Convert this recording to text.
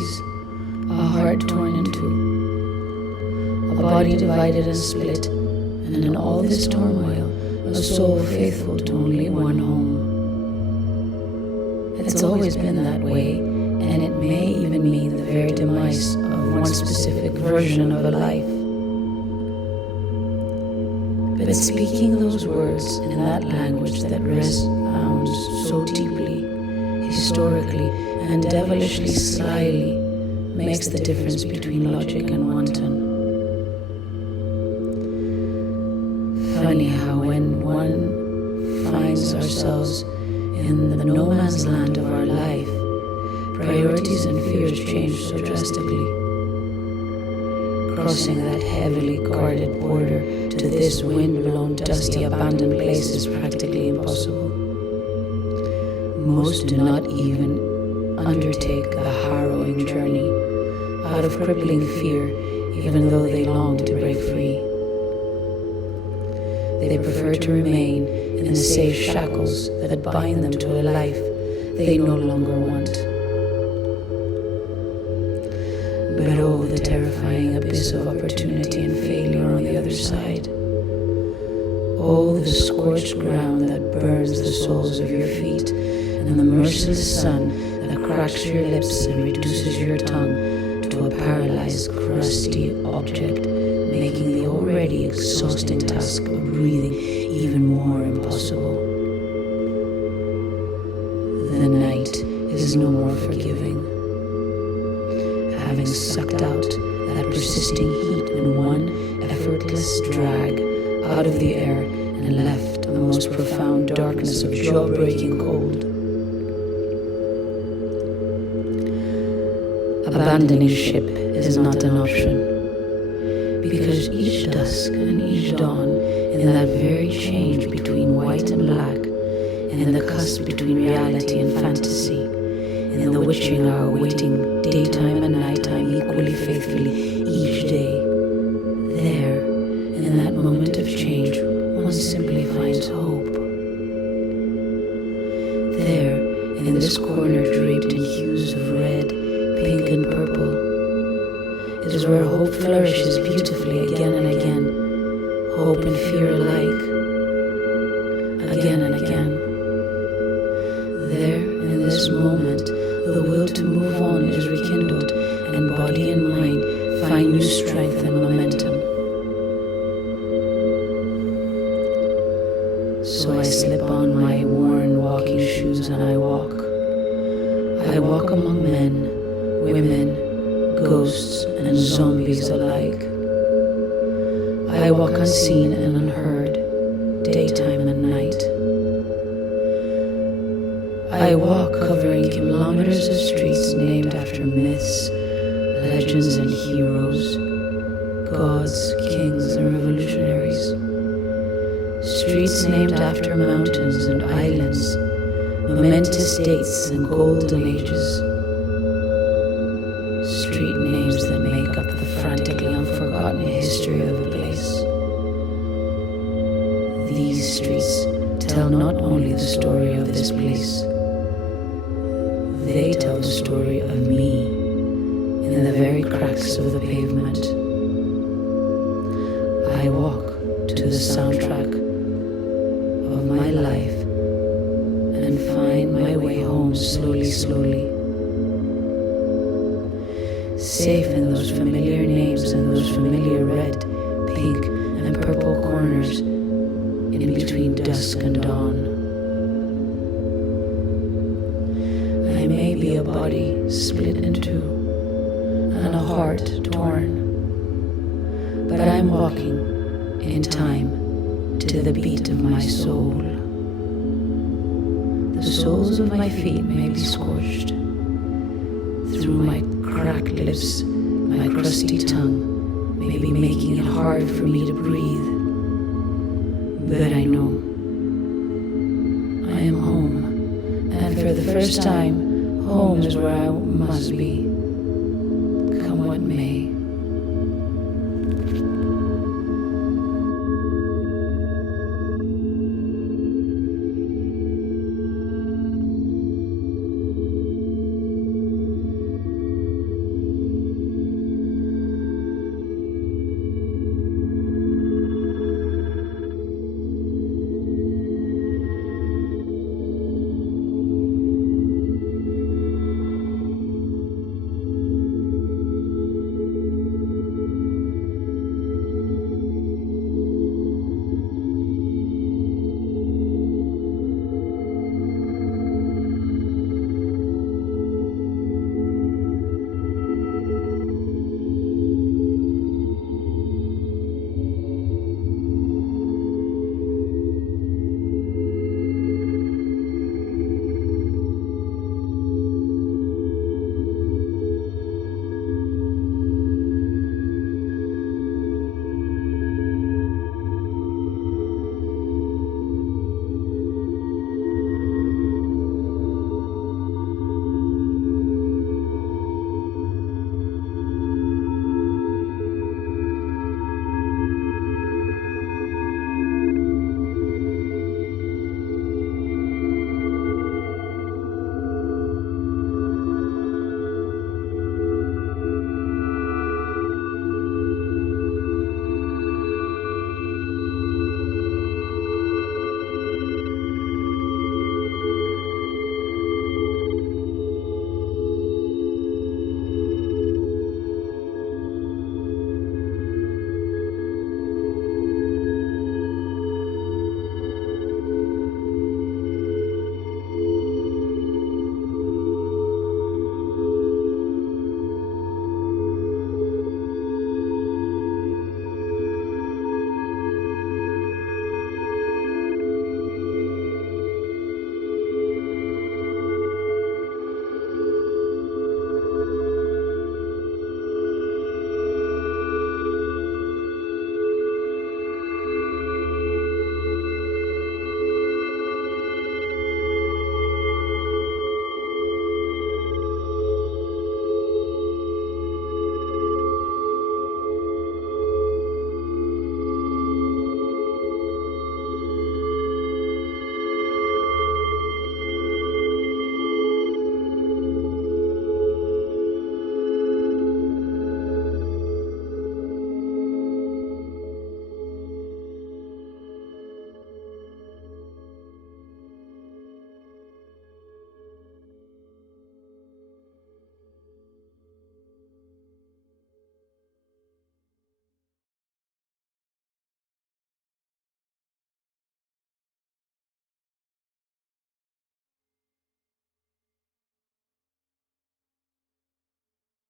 memories, a heart torn in two, a body divided and split, and in all this turmoil, a soul faithful to only one home. It's always been that way, and it may even mean the very demise of one specific version of a life. But speaking those words in that language that resounds so deeply, historically, and devilishly slyly makes the difference between logic and wanton. Funny how when one finds ourselves in the no man's land of our life, priorities and fears change so drastically. Crossing that heavily guarded border to this wind-blown, dusty, abandoned place is practically impossible. Most do not even undertake the harrowing journey out of crippling fear, even though they long to break free. They prefer to remain in the safe shackles that bind them to a life they no longer want. But oh, the terrifying abyss of opportunity and failure on the other side. Oh, the scorched ground that burns the soles of your feet, and the merciless sun that cracks your lips and reduces your tongue to a paralyzed, crusty object, making the already exhausting task of breathing even more impossible. The night is no more forgiving. Having sucked out that persisting heat in one effortless drag out of the air and left the most profound darkness of jaw-breaking cold. Abandoning ship is not an option, because each dusk and each dawn, in that very change between white and black, and in the cusp between reality and fantasy, and in the witching hour waiting daytime and nighttime equally faithfully each day, there, and in that moment of change, one simply finds hope. There, and in this corner draped in hues of red, pink and purple, it is where hope flourishes beautifully again and again, hope and fear alike, again and again. There, in this moment, the will to move on is rekindled, and body and mind find new strength and momentum. So I slip on my worn walking shoes and I walk. I walk among men, women, ghosts and zombies alike. I walk unseen and unheard, daytime and night. I walk covering kilometers of streets named after myths, legends and heroes, gods, kings and revolutionaries. Streets named after mountains and islands, momentous dates and golden ages. Street names that make up the frantically unforgotten history of a place. These streets tell not only the story of this place, they tell the story of me in the very cracks of the pavement. I walk to the soundtrack of my life and find my way home slowly, slowly. Safe in those familiar names and those familiar red, pink, and purple corners in between dusk and dawn. I may be a body split in two and a heart torn, but I'm walking in time to the beat of my soul. The soles of my feet may be scorched. Through my cracked lips, my crusty tongue may be making it hard for me to breathe. But I know I am home, and for the first time, home is where I must be, come what may.